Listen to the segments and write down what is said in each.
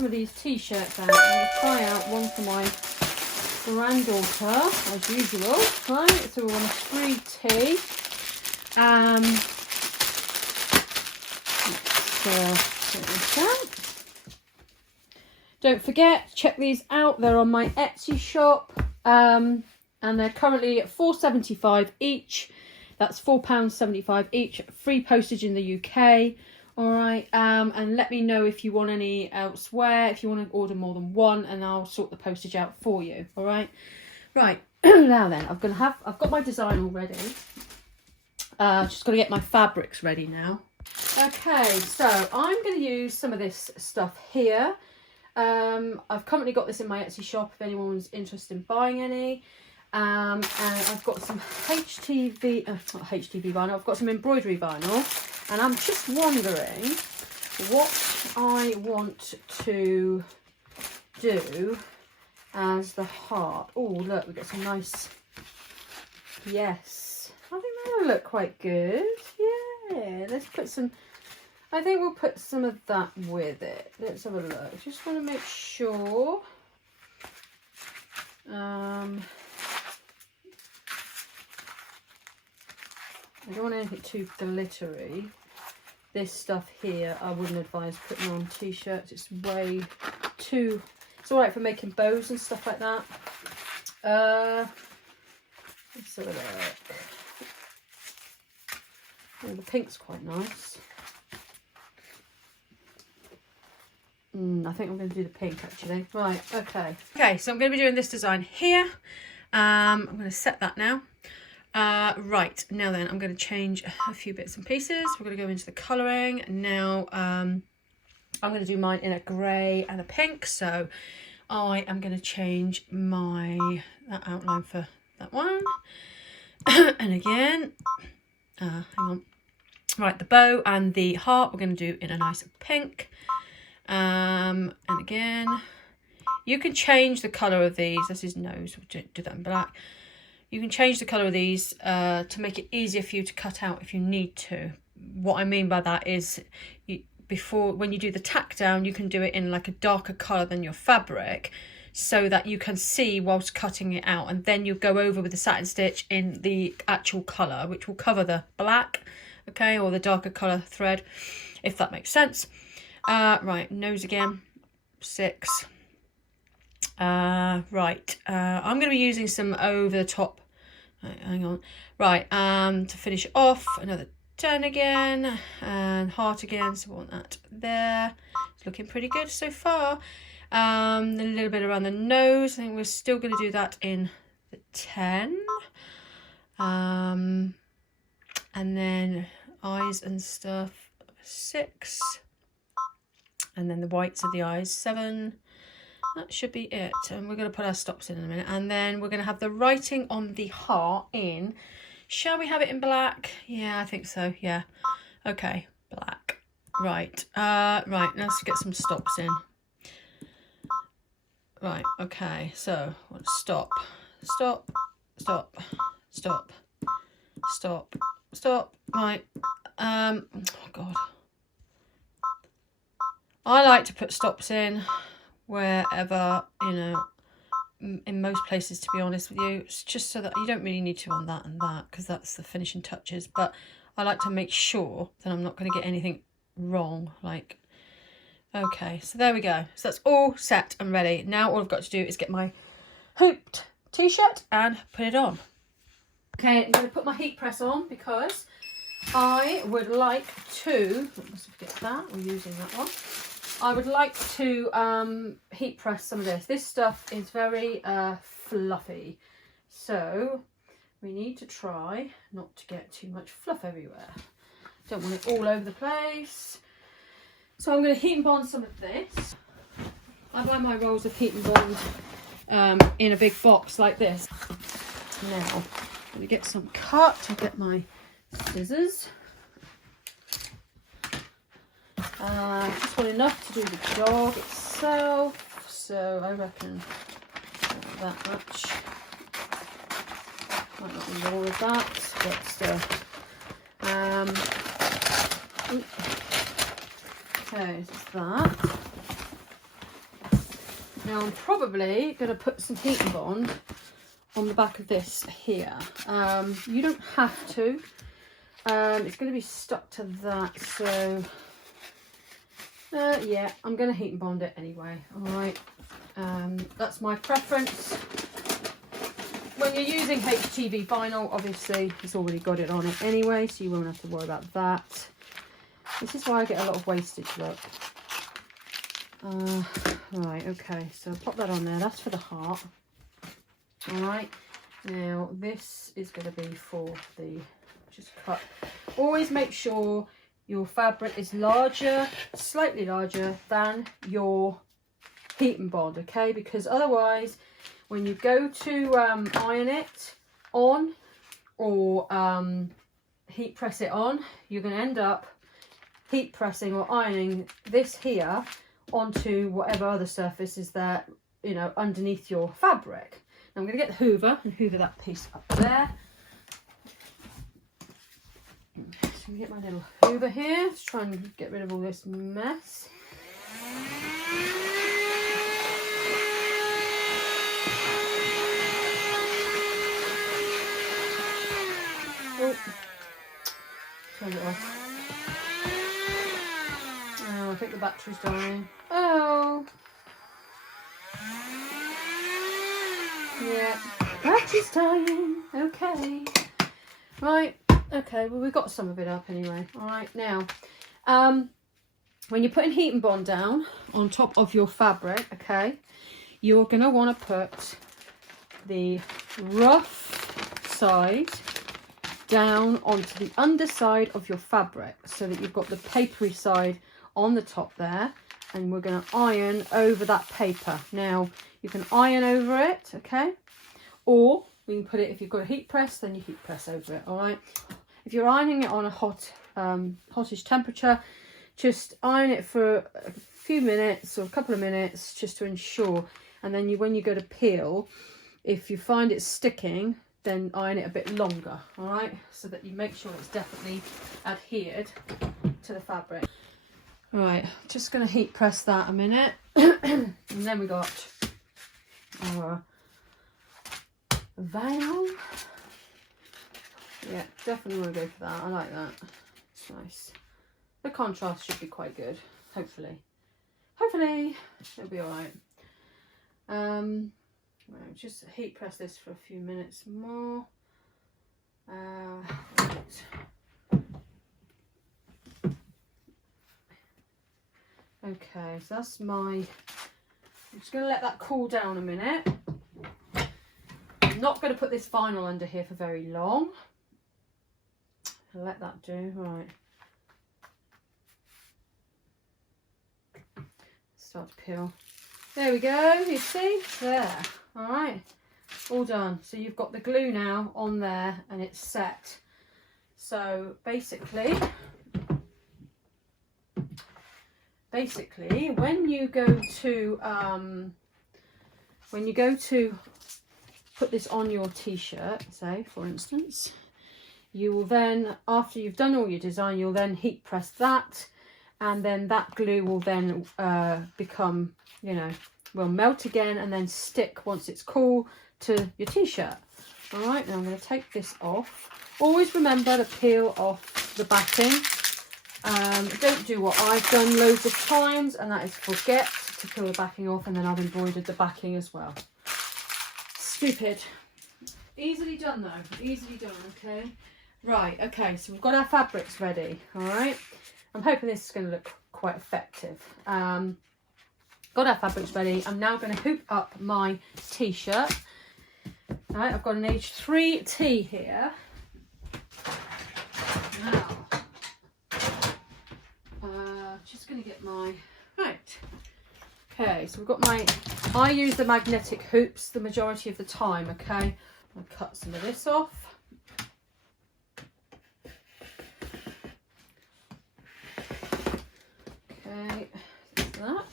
some of these t-shirts out. I'm going to try out one for my granddaughter, as usual. Right, so we want a free tea. Get this out. Don't forget, check these out. They're on my Etsy shop, and they're currently at £4.75 each. That's £4.75 each. Free postage in the UK. All right, and let me know if you want any elsewhere. If you want to order more than one, and I'll sort the postage out for you. All right, right. Now then, I've got my design all ready. Just got to get my fabrics ready now. Okay, so I'm going to use some of this stuff here. I've currently got this in my Etsy shop if anyone's interested in buying any. And I've got some not HTV vinyl, I've got some embroidery vinyl, and I'm just wondering what I want to do as the heart. Oh, look, we've got some nice, yes, I think that'll look quite good. Yeah, let's put some, I think we'll put some of that with it. Let's have a look. Just want to make sure. I don't want anything too glittery. This stuff here, I wouldn't advise putting on t-shirts. It's way too, it's all right for making bows and stuff like that. Let's have a look. Oh, the pink's quite nice. I think I'm going to do the pink actually. Right, okay. Okay, so I'm going to be doing this design here. I'm going to set that now. Right, now then I'm going to change a few bits and pieces. We're going to go into the colouring. Now I'm going to do mine in a grey and a pink. So I am going to change that outline for that one. And again, hang on. Right, the bow and the heart we're going to do in a nice pink. And again, you can change the colour of these. That's his nose, we'll do that in black. You can change the colour of these to make it easier for you to cut out if you need to. What I mean by that is when you do the tack down, you can do it in like a darker colour than your fabric so that you can see whilst cutting it out. And then you go over with the satin stitch in the actual colour, which will cover the black, okay, or the darker colour thread, if that makes sense. Right, nose again, 6. Right, I'm going to be using some over the top. Right, hang on. Right, to finish off, another 10 again, and heart again. So we want that there. It's looking pretty good so far. A little bit around the nose. I think we're still going to do that in the 10. And then eyes and stuff, 6. And then the whites of the eyes, 7. That should be it. And we're going to put our stops in a minute. And then we're going to have the writing on the heart in. Shall we have it in black? Yeah, I think so. Yeah. Okay, black. Right. Right, let's get some stops in. Right, okay. So, stop. Stop. Stop. Stop. Stop. Stop. Right. Oh, God. I like to put stops in wherever, you know, in most places, to be honest with you. It's just so that you don't really need to on that and that, because that's the finishing touches. But I like to make sure that I'm not going to get anything wrong. Like, okay, so there we go. So that's all set and ready. Now all I've got to do is get my hooped t-shirt and put it on. Okay, I'm going to put my heat press on because I would like to, let's forget that, we're using that one. I would like to heat press some of this. This stuff is very fluffy, so we need to try not to get too much fluff everywhere. Don't want it all over the place. So I'm going to heat and bond some of this. I buy my rolls of heat and bond in a big box like this. Now, I'm going to get some cut. I'll get my scissors. Just want enough to do the job itself, so I reckon not that much. Might not be all of that, but still. Okay, so that's that. Now I'm probably going to put some heat and bond on the back of this here. You don't have to. It's going to be stuck to that, so yeah, I'm going to heat and bond it anyway. All right, that's my preference. When you're using HTV vinyl, obviously it's already got it on it anyway, so you won't have to worry about that. This is why I get a lot of wastage, look. Right, okay, so pop that on there. That's for the heart. All right, now this is going to be for the just cut. Always make sure your fabric is larger, slightly larger than your heat and bond, okay? Because otherwise, when you go to iron it on or heat press it on, you're going to end up heat pressing or ironing this here onto whatever other surface is there, you know, underneath your fabric. Now I'm going to get the hoover and hoover that piece up there. So I'm going to get my little hoover here to try and get rid of all this mess. Oh, turn it off. Oh, I think the battery's dying. Oh. Yeah, battery's dying. Okay. Right. Okay, well, we've got some of it up anyway. All right, now, when you're putting heat and bond down on top of your fabric, okay, you're going to want to put the rough side down onto the underside of your fabric so that you've got the papery side on the top there, and we're going to iron over that paper. Now you can iron over it, okay, or we can put it, if you've got a heat press, then you heat press over it. All right, if you're ironing it on a hottish temperature, just iron it for a few minutes or a couple of minutes just to ensure, and then when you go to peel, if you find it sticking, then iron it a bit longer. All right, so that you make sure it's definitely adhered to the fabric. Right, just going to heat press that a minute. And then we got our vinyl. Yeah, definitely want to go for that. I like that. It's nice. The contrast should be quite good, hopefully. Hopefully it'll be alright. Right, just heat press this for a few minutes more. Right. Okay, so that's I'm just going to let that cool down a minute. I'm not going to put this vinyl under here for very long. I'll let that do, right. Start to peel. There we go, you see? There. Alright, all done. So you've got the glue now on there and it's set. So basically when you go to put this on your t-shirt, say for instance, you will then, after you've done all your design, you'll then heat press that, and then that glue will then become, you know, will melt again and then stick once it's cool to your t-shirt. All right, now I'm going to take this off. Always remember to peel off the backing. Don't do what I've done loads of times, and that is forget to peel the backing off, and then I've embroidered the backing as well. Stupid. Easily done though, easily done, okay? Right, okay, so we've got our fabrics ready, all right? I'm hoping this is going to look quite effective. Got our fabrics ready. I'm now going to hoop up my t-shirt. All right, I've got an H3 tee here. Now, just going to get my, right. Okay, so we've got I use the magnetic hoops the majority of the time, okay? I'll cut some of this off. Okay, that.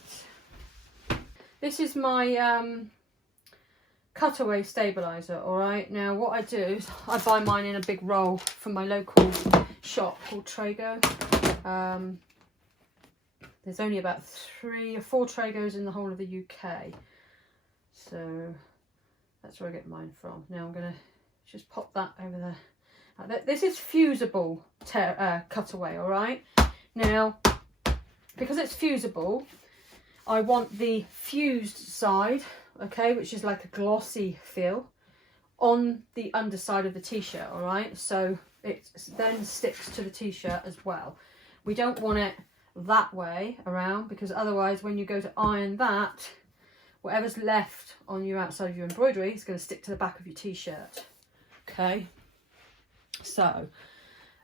This is my cutaway stabilizer, all right? Now what I do is I buy mine in a big roll from my local shop called Trago. There's only about 3 or 4 Tragos in the whole of the UK. So that's where I get mine from. Now I'm going to just pop that over there. This is fusible cutaway, all right? Now, because it's fusible, I want the fused side, okay, which is like a glossy feel, on the underside of the t-shirt, all right? So it then sticks to the t-shirt as well. We don't want it that way around, because otherwise when you go to iron that, whatever's left on your outside of your embroidery is going to stick to the back of your t-shirt. Okay, so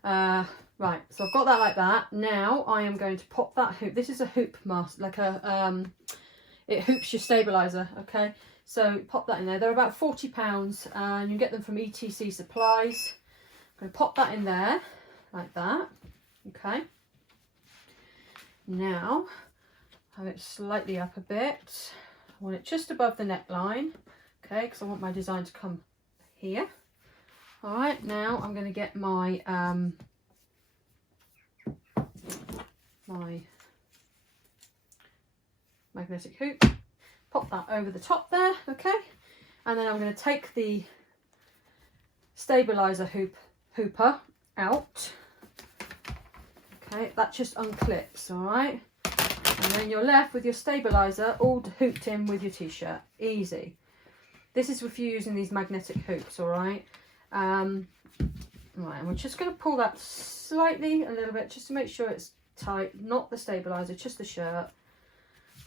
right, so I've got that like that. Now I am going to pop that hoop. This is a hoop mask, like a it hoops your stabilizer. Okay, so pop that in there. They're about £40 and you get them from ETC Supplies. I'm going to pop that in there like that. Okay, now have it slightly up a bit. I want it just above the neckline, okay, because I want my design to come here. All right, now I'm going to get my my magnetic hoop, pop that over the top there, okay, and then I'm going to take the stabilizer hooper out. Okay, that just unclips, all right, and then you're left with your stabilizer all hooped in with your t-shirt. Easy. This is if you're using these magnetic hoops, all right. Right, and we're just going to pull that slightly a little bit just to make sure it's tight, not the stabilizer, just the shirt.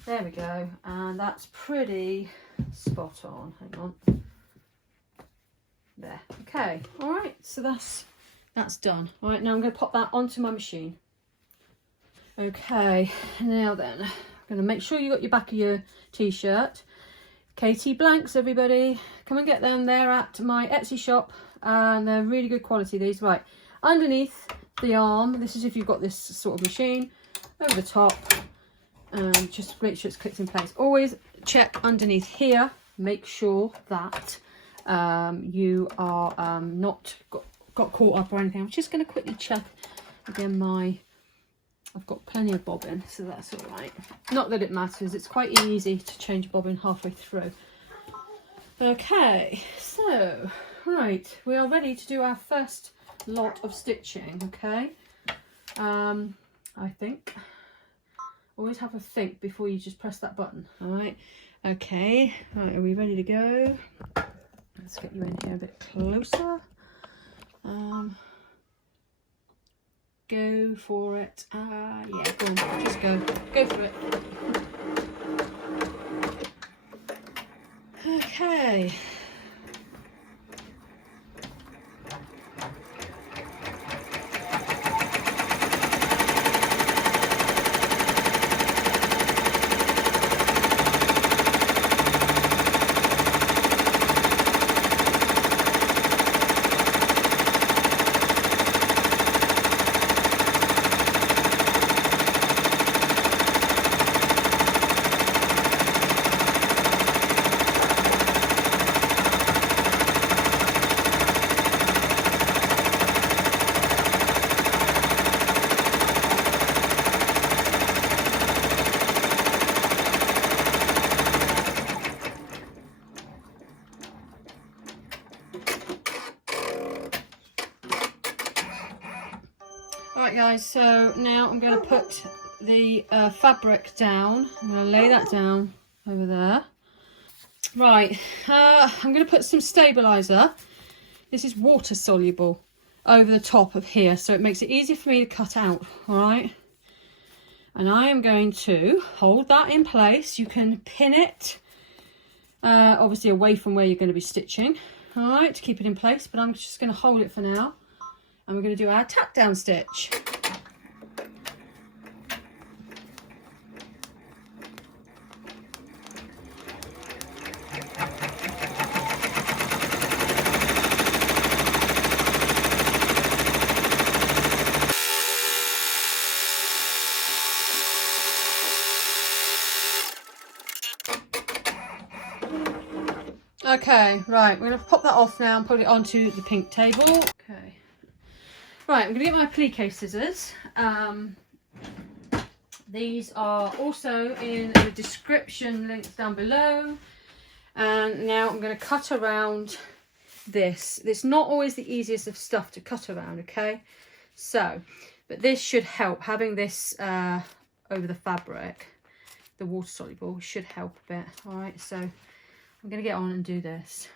There we go, and that's pretty spot on. Hang on, there. Okay, all right, so that's done. All right, now I'm going to pop that onto my machine. Okay, now then, I'm going to make sure you got your back of your t-shirt. KT Blanks, everybody, come and get them. They're at my Etsy shop and they're really good quality, these. Right, underneath the arm, this is if you've got this sort of machine, over the top, and just make sure it's clicked in place. Always check underneath here, make sure that you are not got caught up or anything. I'm just going to quickly check again. I've got plenty of bobbin, so that's all right. Not that it matters, it's quite easy to change bobbin halfway through. Okay, so, right, we are ready to do our first lot of stitching, okay? I think. Always have a think before you just press that button, all right? Okay, right, are we ready to go? Let's get you in here a bit closer. Go for it. Yeah, go on, just go for it. Okay. Alright guys, so now I'm going to put the fabric down. I'm going to lay that down over there. Right, I'm going to put some stabiliser. This is water soluble over the top of here, so it makes it easier for me to cut out, alright? And I am going to hold that in place. You can pin it, obviously away from where you're going to be stitching, alright, to keep it in place, but I'm just going to hold it for now. And we're going to do our tack down stitch. Okay, right, we're going to pop that off now and put it onto the pink table. Okay. Right, I'm going to get my applique scissors. These are also in the description links down below. And now I'm going to cut around this. It's not always the easiest of stuff to cut around, okay? So, but this should help. Having this over the fabric, the water soluble, should help a bit. All right, so I'm going to get on and do this.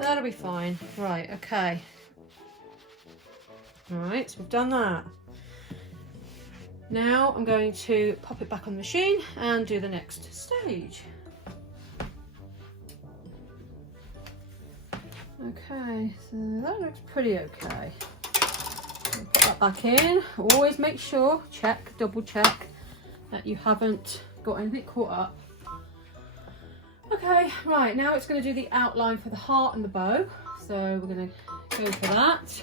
That'll be fine. Right, okay. Alright, so we've done that. Now I'm going to pop it back on the machine and do the next stage. Okay, so that looks pretty okay. Put that back in. Always make sure, check, double check that you haven't got anything caught up. Okay, right, now it's going to do the outline for the heart and the bow. So we're going to go for that.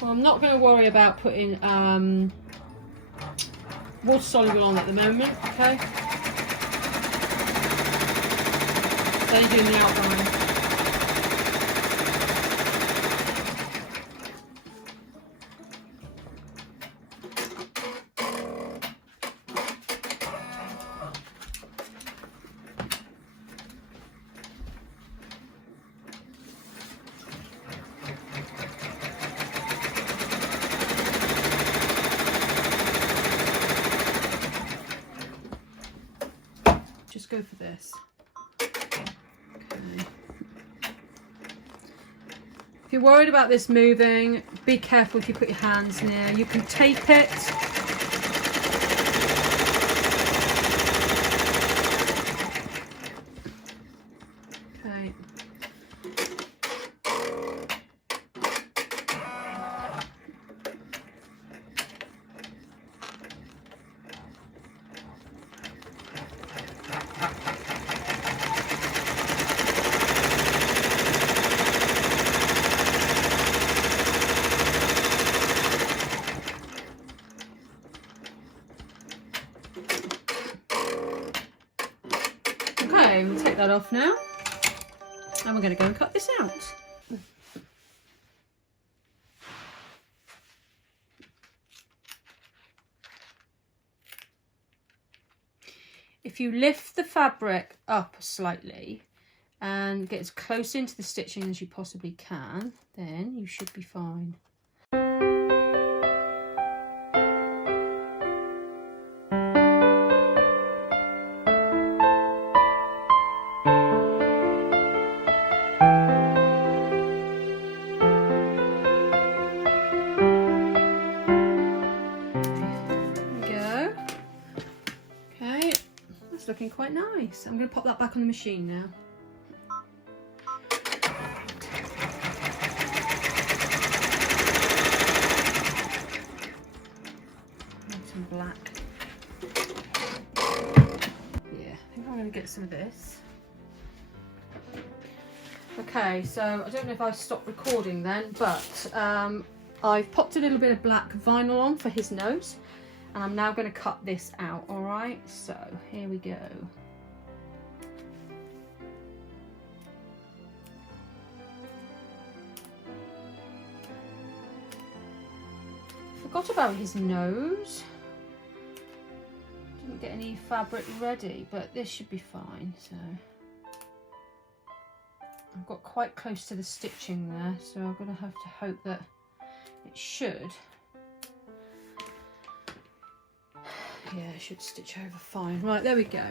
Well, I'm not going to worry about putting water soluble on at the moment, okay? So you're doing the outline. Just go for this. Okay. If you're worried about this moving, be careful if you put your hands near. You can tape it. Okay. Okay, we'll take that off now, and we're going to go and cut this out. If you lift the fabric up slightly and get as close into the stitching as you possibly can, then you should be fine. Looking quite nice. I'm going to pop that back on the machine now. Some black. Yeah, I think I'm going to get some of this. Okay, so I don't know if I stopped recording then, but I've popped a little bit of black vinyl on for his nose. And I'm now going to cut this out, all right? So here we go. Forgot about his nose. Didn't get any fabric ready, but this should be fine. So I've got quite close to the stitching there, so I'm going to have to hope that it should. Yeah, it should stitch over fine. Right, there we go.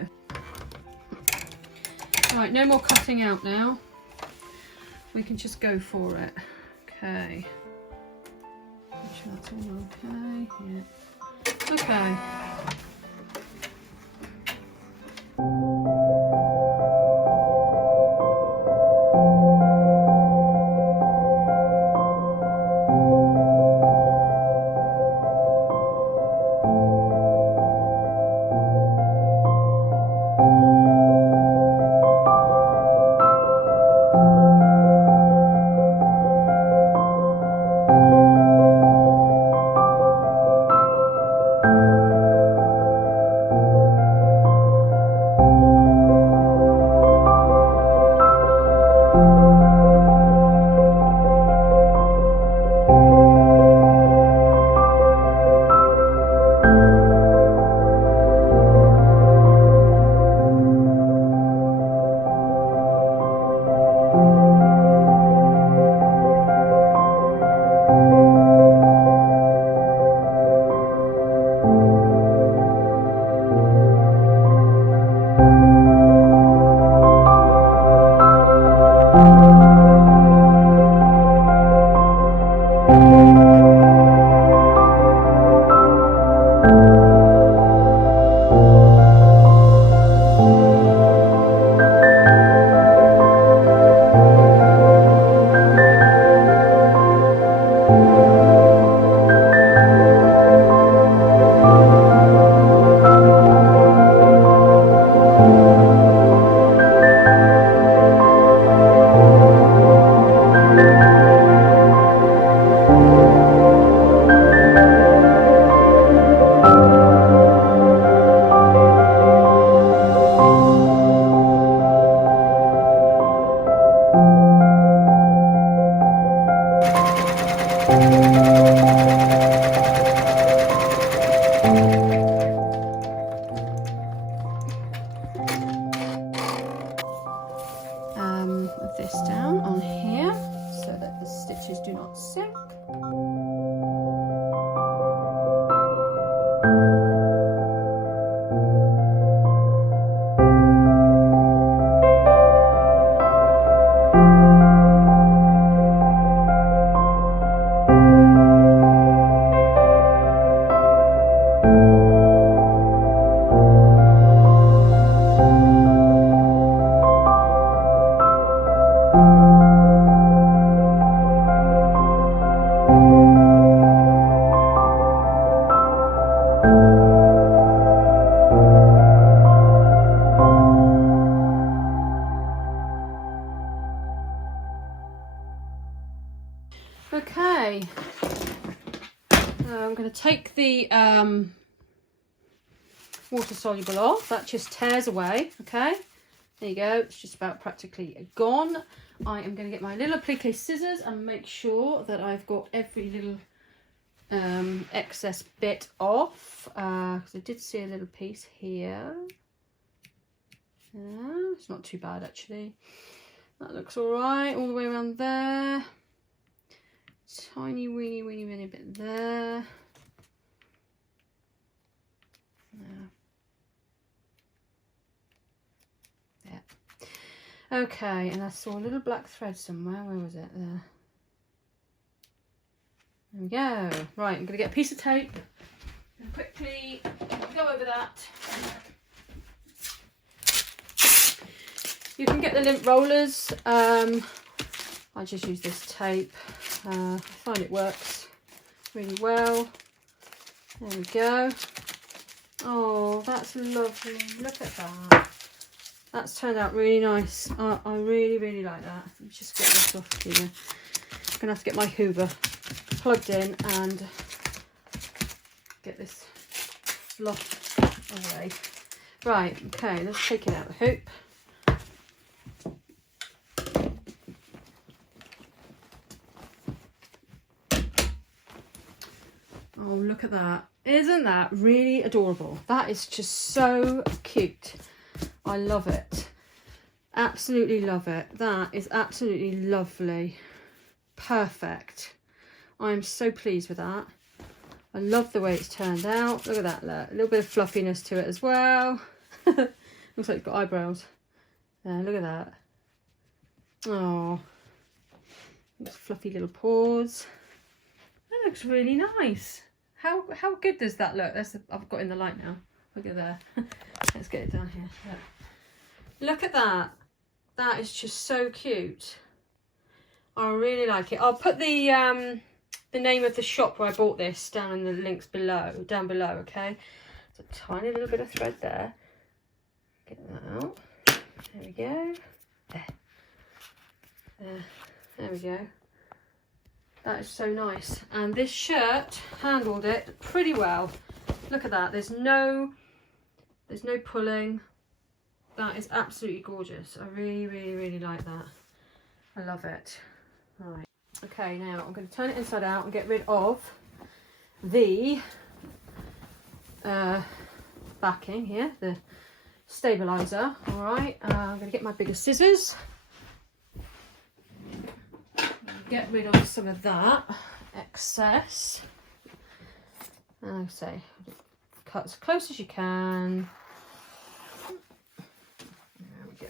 Right, no more cutting out now. We can just go for it. Okay. Make sure that's all okay. Yeah. Okay. This down on here so that the stitches do not sink. Okay, I'm going to take the water soluble off. That just tears away. Okay, there you go. It's just about practically gone. I am going to get my little applique scissors and make sure that I've got every little excess bit off, because I did see a little piece here. It's not too bad actually. That looks all right all the way around there. Tiny weeny bit there. There. Okay, and I saw a little black thread somewhere. Where was it? There. There we go. Right, I'm going to get a piece of tape and quickly go over that. You can get the lint rollers. I just use this tape. I find it works really well. There we go. Oh, that's lovely. Look at that. That's turned out really nice. I really like that. Let me just get this off here. I'm going to have to get my Hoover plugged in and get this fluff away. Right, okay, let's take it out of the hoop. Oh, look at that. Isn't that really adorable? That is just so cute. I love it. Absolutely love it. That is absolutely lovely. Perfect. I'm so pleased with that. I love the way it's turned out. Look at that. Look. A little bit of fluffiness to it as well. Looks like it's got eyebrows. Look at that. Oh. Fluffy little paws. That looks really nice. How good does that look? I've got in the light now. Look at there. Let's get it down here. Look at that. That is just so cute. I really like it. I'll put the name of the shop where I bought this down in the links down below. Okay. There's a tiny little bit of thread there. Get that out. There we go. There we go. That is so nice, and this shirt handled it pretty well. Look at that. There's no pulling. That is absolutely gorgeous. I really like that. I love it. Right. Okay, now I'm going to turn it inside out and get rid of the backing here, the stabilizer. All right. I'm going to get my bigger scissors. Get rid of some of that excess. And I say, cut as close as you can. There we go.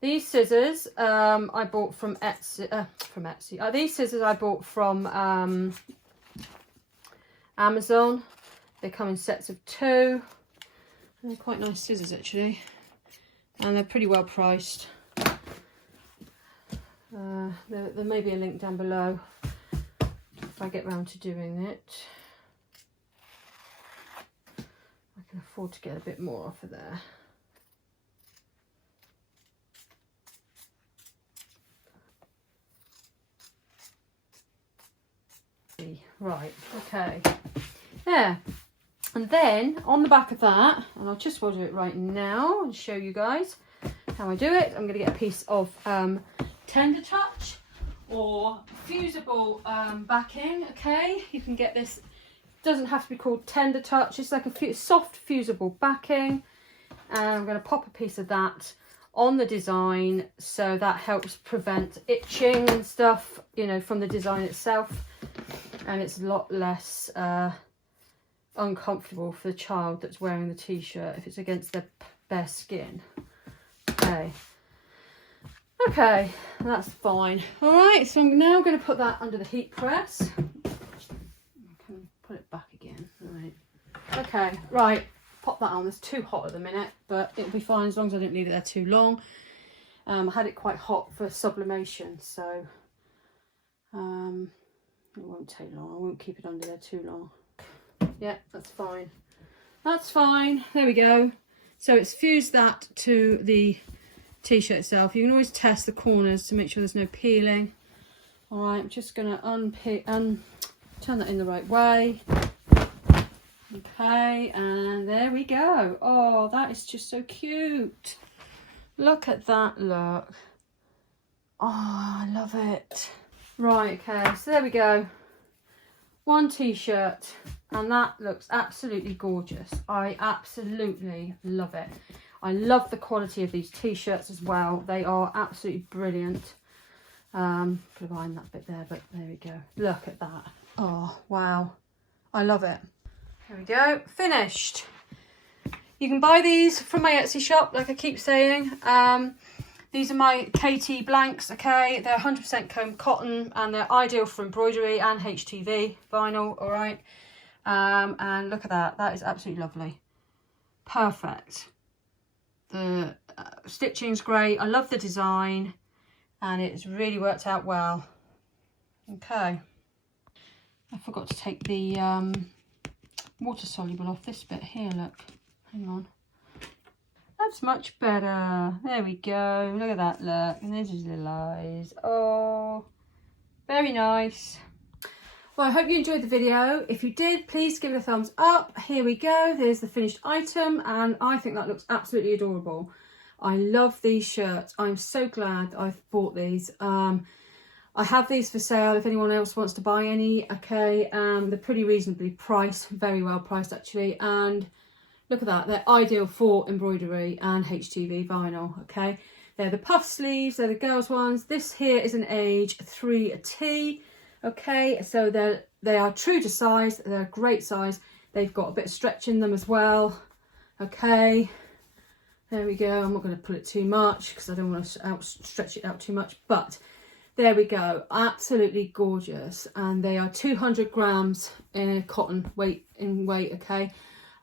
These scissors I bought from Etsy. These scissors I bought from Amazon. They come in sets of 2. They're quite nice scissors actually, and they're pretty well priced. There may be a link down below if I get round to doing it. I can afford to get a bit more off of there. Right, okay, there. And then on the back of that, and I'll just do it right now and show you guys how I do it. I'm going to get a piece of Tender Touch or fusible backing. Okay, you can get this. It doesn't have to be called Tender Touch. It's like a soft fusible backing, and I'm going to pop a piece of that on the design, so that helps prevent itching and stuff, you know, from the design itself, and it's a lot less uncomfortable for the child that's wearing the t-shirt if it's against their bare skin. Okay, that's fine. All right, so I'm now going to put that under the heat press. I can put it back again. All right. Okay, right, pop that on. It's too hot at the minute, but it'll be fine as long as I don't leave it there too long. I had it quite hot for sublimation, so it won't take long. I won't keep it under there too long. Yeah, that's fine. That's fine. There we go. So it's fused that to the t-shirt itself. You can always test the corners to make sure there's no peeling. All right, I'm just going to turn that in the right way. Okay, and there we go. Oh, that is just so cute. Look at that look. Oh, I love it. Right, okay, so there we go. One t-shirt, and that looks absolutely gorgeous. I absolutely love it. I love the quality of these t-shirts as well. They are absolutely brilliant. Could have ironed that bit there, but there we go. Look at that. Oh, wow. I love it. There we go. Finished. You can buy these from my Etsy shop, like I keep saying. These are my KT blanks, okay? They're 100% comb cotton, and they're ideal for embroidery and HTV vinyl, all right? And look at that. That is absolutely lovely. Perfect. The stitching's great. I love the design, and it's really worked out well. Okay. I forgot to take the water soluble off this bit here, look. Hang on. That's much better. There we go. Look at that look. And there's his little eyes. Oh, very nice. Well, I hope you enjoyed the video. If you did, please give it a thumbs up. Here we go. There's the finished item, and I think that looks absolutely adorable. I love these shirts. I'm so glad I've bought these. I have these for sale if anyone else wants to buy any. Okay, they're pretty reasonably priced, very well priced actually, and look at that, they're ideal for embroidery and HTV vinyl. Okay, they're the puff sleeves, they're the girls ones. This here is an age 3T. Okay, so they are true to size. They're a great size. They've got a bit of stretch in them as well. Okay, there we go. I'm not going to pull it too much because I don't want to stretch it out too much, but there we go. Absolutely gorgeous. And they are 200 grams in cotton weight. Okay,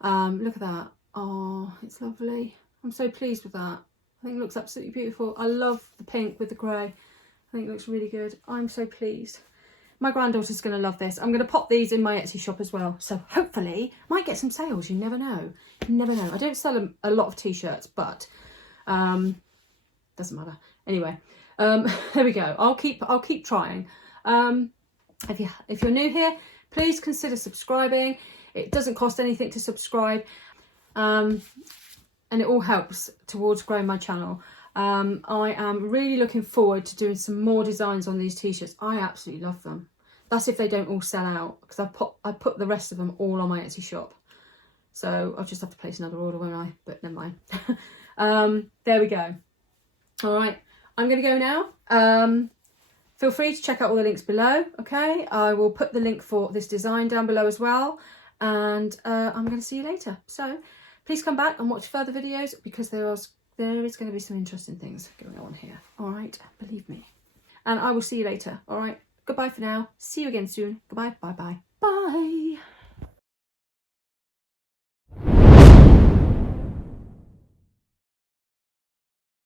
look at that. Oh, it's lovely. I'm so pleased with that. I think it looks absolutely beautiful. I love the pink with the grey. I think it looks really good. I'm so pleased. My granddaughter's going to love this. I'm going to pop these in my Etsy shop as well. So hopefully, might get some sales. You never know. You never know. I don't sell a lot of t-shirts, but doesn't matter. Anyway, there we go. I'll keep trying. If you're new here, please consider subscribing. It doesn't cost anything to subscribe, and it all helps towards growing my channel. I am really looking forward to doing some more designs on these t-shirts. I absolutely love them. That's if they don't all sell out, because I put the rest of them all on my Etsy shop. So I'll just have to place another order, won't I? But never mind. There we go. All right, I'm going to go now. Feel free to check out all the links below. Okay, I will put the link for this design down below as well. And I'm going to see you later. So please come back and watch further videos, because there there is going to be some interesting things going on here. All right, believe me. And I will see you later. All right, goodbye for now. See you again soon. Goodbye, bye-bye. Bye.